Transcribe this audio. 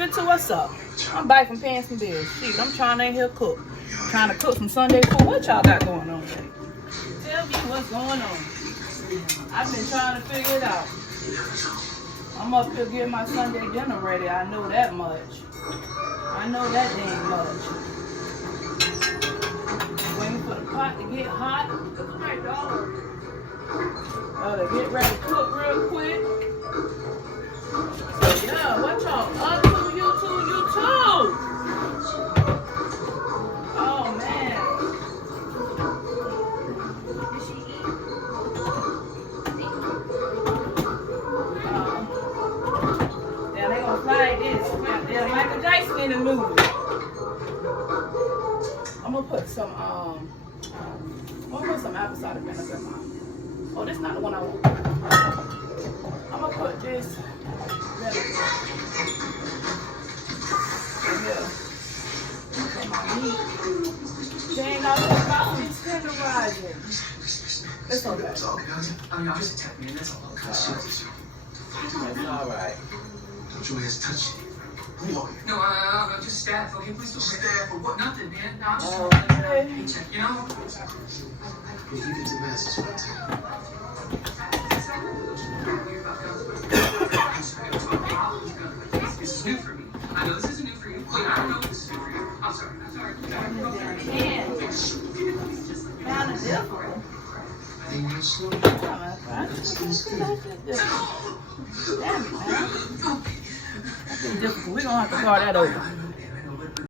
To what's up? I'm back from paying some bills. Shit, I'm trying to here cook. Trying to cook some Sunday food. What y'all got going on today? Tell me what's going on. I've been trying to figure it out. I'm up here getting my Sunday dinner ready. I know that much. I know that dang much. Waiting for the pot to get hot. Get ready to cook real quick. So yeah, what y'all up to? You too. Oh man. Yeah, they gonna fly this. Yeah, Michael Jackson in the movie. I'm gonna put some apple cider vinegar in mine. Oh, this is not the one I want. I'm gonna put this vinegar. Yeah. For my meat. They ain't not about to tenderizing. It's okay. That's all right. Don't you hands touch it. No, I'm just staff. Okay, please don't. Staff for what? Nothing, man. No, I'm just paycheck, you know? If you get the message, what This is new for me. I know this isn't new for you. Wait, I don't know if this is new for you. I'm sorry. Kind of different. Damn it, man. That's difficult. We're gonna have to start that over.